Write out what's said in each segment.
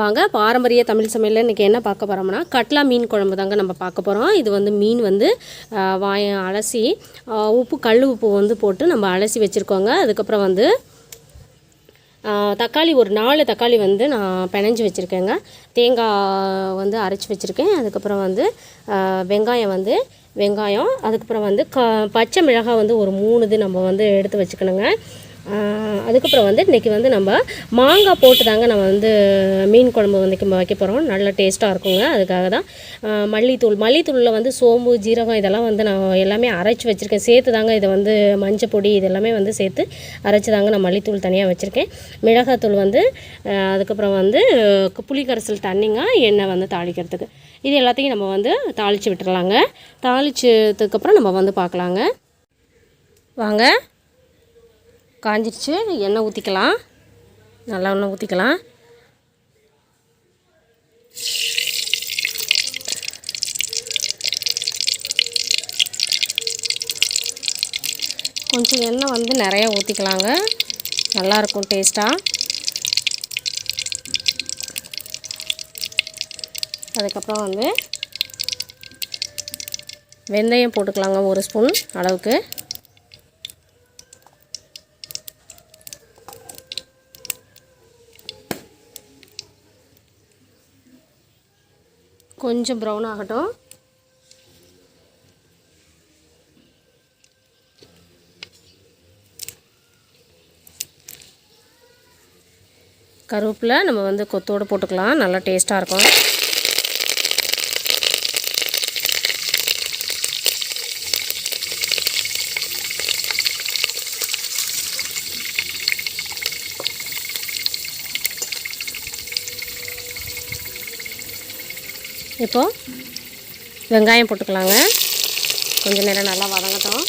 வாங்க பாரம்பரிய தமிழ் சமையலில் இன்றைக்கி என்ன பார்க்க போகிறோம்னா கட்லா மீன் குழம்பு தாங்க நம்ம பார்க்க போகிறோம். இது வந்து மீன் வந்து அலசி உப்பு கல் உப்பு வந்து போட்டு நம்ம அலசி வச்சுருக்கோங்க. அதுக்கப்புறம் வந்து தக்காளி ஒரு 4 தக்காளி வந்து நான் பிணைஞ்சி வச்சுருக்கேங்க. தேங்காய் வந்து அரைச்சி வச்சுருக்கேன். அதுக்கப்புறம் வந்து வெங்காயம் அதுக்கப்புறம் வந்து பச்சை மிளகாய் வந்து ஒரு 3 இது நம்ம வந்து எடுத்து வச்சுக்கணுங்க. அதுக்கப்புறம் வந்து இன்றைக்கி வந்து நம்ம மாங்காய் போட்டு தாங்க நம்ம வந்து மீன் குழம்பு வந்து வைக்க போகிறோம். நல்ல டேஸ்ட்டாக இருக்குங்க. அதுக்காக தான் மல்லித்தூளில் வந்து சோம்பு ஜீரகம் இதெல்லாம் வந்து நான் எல்லாமே அரைச்சி வச்சுருக்கேன். சேர்த்து தாங்க இதை வந்து மஞ்சள் பொடி இது எல்லாமே வந்து சேர்த்து அரைச்சி தாங்க நான் மல்லித்தூள் தனியாக வச்சுருக்கேன். மிளகாத்தூள் வந்து அதுக்கப்புறம் வந்து புளி கரைசல் தண்ணிங்க, எண்ணெய் வந்து தாளிக்கிறதுக்கு. இது எல்லாத்தையும் நம்ம வந்து தாளித்து விட்டுறலாங்க. தாளிச்சதுக்கப்புறம் நம்ம வந்து பார்க்கலாங்க. வாங்க, காஞ்சிருச்சு. எண்ணெய் ஊற்றிக்கலாம். நல்லா எண்ணெய் ஊற்றிக்கலாம். கொஞ்சம் எண்ணெய் வந்து நிறையா ஊற்றிக்கலாங்க. நல்லாயிருக்கும் டேஸ்ட்டாக. அதுக்கப்புறம் வந்து வெந்தயம் போட்டுக்கலாங்க, 1 ஸ்பூன் அளவுக்கு. கொஞ்சம் ப்ரௌன் ஆகட்டும். கருவேப்பிலை நம்ம வந்து கொத்தோடு போட்டுக்கலாம். நல்லா டேஸ்ட்டாக இருக்கும். இப்போது வெங்காயம் போட்டுக்கலாங்க. கொஞ்சம் நேரம் நல்லா வதங்கட்டும்.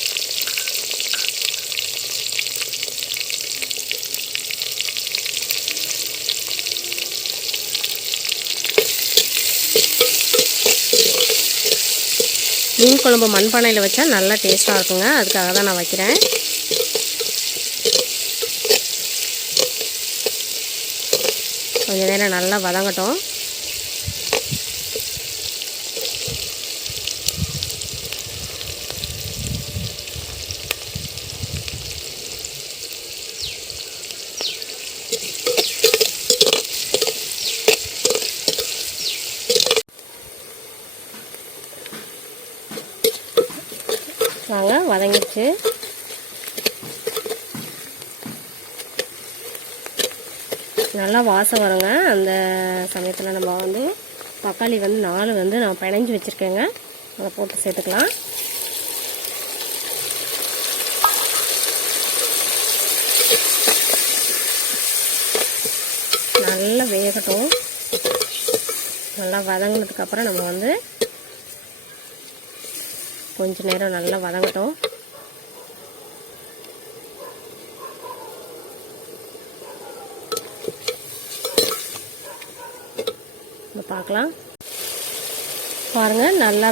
மீன் குழம்பு மண்பானையில் வச்சா நல்லா டேஸ்ட்டாக இருக்குங்க. அதுக்காக தான் நான் வைக்கிறேன். கொஞ்சம் நேரம் நல்லா வதங்கட்டும். வாங்க, வதங்கிடுச்சு. நல்லா வாசம் வருங்க. அந்த சமயத்தில் நம்ம வந்து தக்காளி வந்து 4 வந்து நான் பிணைஞ்சி வச்சுருக்கேங்க. அதை போட்டு சேர்த்துக்கலாம். நல்லா வேகட்டும். நல்லா வதங்கினதுக்கப்புறம் நம்ம வந்து கொஞ்சம் நேரம் நல்லா வதங்கட்டும். பார்க்கலாம். பாருங்கள், நல்லா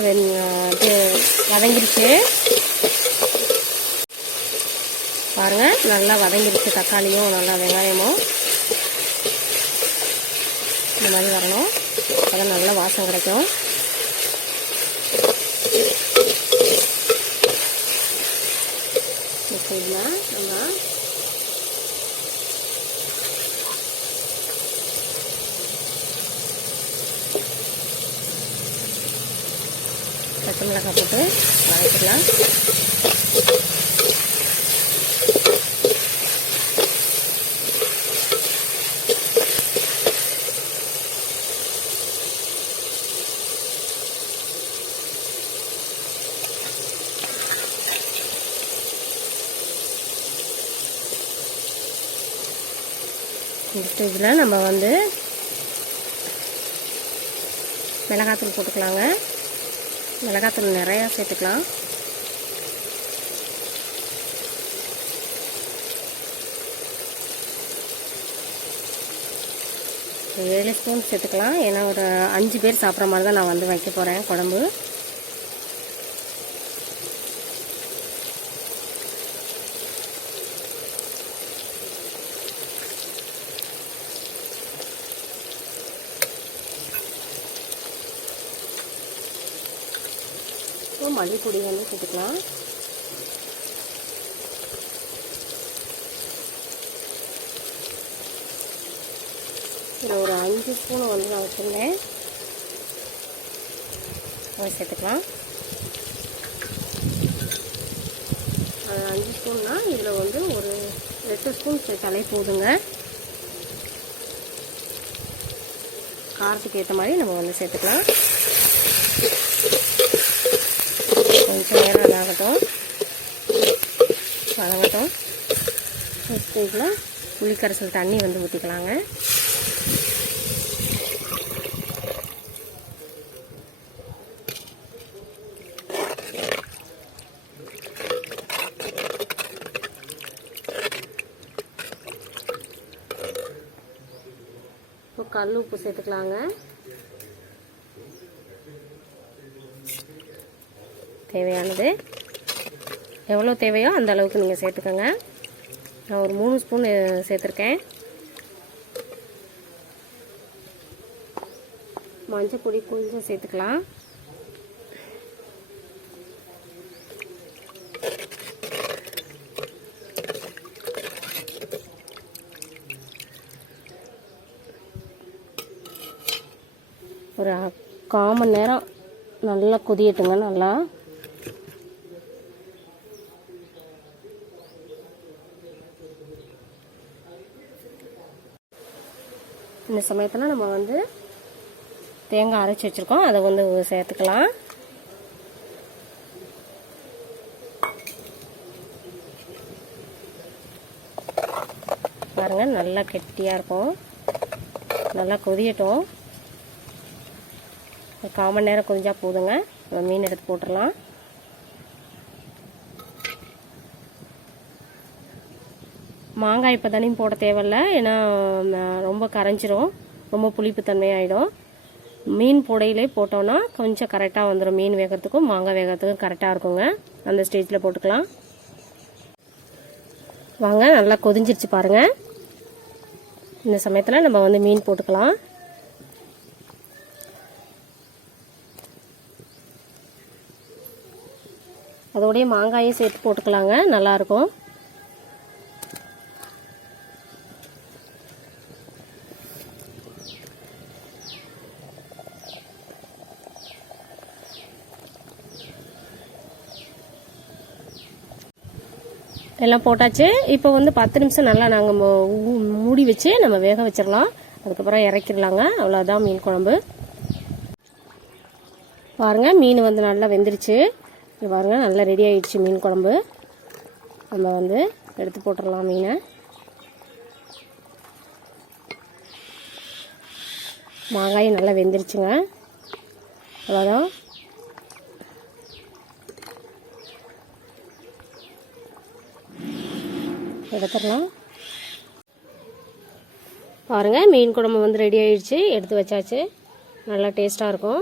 வதங்கிருச்சு. பாருங்கள், நல்லா வதங்கிருச்சு. தக்காளியும் நல்லா வெங்காயமும் இந்த மாதிரி வரணும். அதெல்லாம் நல்லா வாசம் கிடைக்கும். இதில் நம்ம பச்சை மிளகாய் போட்டு வதக்கிடலாம். இந்த ஸ்டேஜில் நம்ம வந்து மிளகாத்தூள் போட்டுக்கலாங்க. மிளகாத்தூள் நிறையா சேர்த்துக்கலாம். ஒரு 7 ஸ்பூன் சேர்த்துக்கலாம். ஏன்னா ஒரு 5 பேர் சாப்பிட்ற மாதிரி தான் நான் வந்து வைக்க போகிறேன் குழம்பு. இப்போ மல்லிப்பொடி வந்து சேர்த்துக்கலாம். இதில் ஒரு 5 ஸ்பூன் வந்து நான் வச்சுருந்தேன், அதை சேர்த்துக்கலாம். 5 ஸ்பூன்னா இதில் வந்து ஒரு 8 ஸ்பூன் சேர்த்தாலே போதுங்க. காரத்துக்கு ஏற்ற மாதிரி நம்ம வந்து சேர்த்துக்கலாம். கொஞ்சம் நேரம் இதாகட்டும், வதங்கட்டும். ஸ்டேஜில் புளிக்கரைசல் தண்ணி வந்து ஊற்றிக்கலாங்க. இப்போ கல் உப்பு சேர்த்துக்கலாங்க. தேவையானது எவ்வளோ தேவையோ அந்த அளவுக்கு நீங்கள் சேர்த்துக்கோங்க. நான் ஒரு 3 ஸ்பூன் சேர்த்துருக்கேன். மஞ்சள் பொடி கொஞ்சம் சேர்த்துக்கலாம். ஒரு 1/4 மணி நேரம் நல்லா கொதியட்டுங்க. நல்லா இந்த சமயத்தில் நம்ம வந்து தேங்காய் அரைச்சி வச்சுருக்கோம், அதை வந்து சேர்த்துக்கலாம். பாருங்கள், நல்லா கெட்டியாக இருக்கும். நல்லா கொதியட்டும். 1/4 மணி நேரம் கொதிஞ்சா போதுங்க. நம்ம மீன் எடுத்து போட்டுடலாம். மாங்காய் இப்போ தனியும் போட தேவையில்ல, ஏன்னா ரொம்ப கரைஞ்சிரும், ரொம்ப புளிப்பு தன்மையாயிடும். மீன் போடையிலே போட்டோன்னா கொஞ்சம் கரெக்டாக வந்துடும். மீன் வேகிறதுக்கும் மாங்காய் வேகிறதுக்கும் கரெக்டாக இருக்குங்க. அந்த ஸ்டேஜில் போட்டுக்கலாம். வாங்க, நல்லா கொதிஞ்சிருச்சு பாருங்கள். இந்த சமயத்தில் நம்ம வந்து மீன் போட்டுக்கலாம். அதோடைய மாங்காயும் சேர்த்து போட்டுக்கலாங்க, நல்லாயிருக்கும். எல்லாம் போட்டாச்சு. இப்போ வந்து 10 நிமிஷம் நல்லா நாங்கள் மூடி வச்சு நம்ம வேக வச்சிடலாம். அதுக்கப்புறம் இறக்கிடலாங்க. அவ்வளோதான் மீன் குழம்பு. பாருங்கள், மீன் வந்து நல்லா வெந்துருச்சு. பாருங்கள், நல்லா ரெடி ஆகிடுச்சு மீன் குழம்பு. நம்ம வந்து எடுத்து போட்டுடலாம் மீனை. மாங்காயும் நல்லா வெந்துருச்சுங்க. அவ்வளோதான். எடுத்துடலாம். பாருங்கள், மீன் குழம்பு வந்து ரெடி ஆகிடுச்சு. எடுத்து வச்சாச்சு. நல்லா டேஸ்ட்டாக இருக்கும்.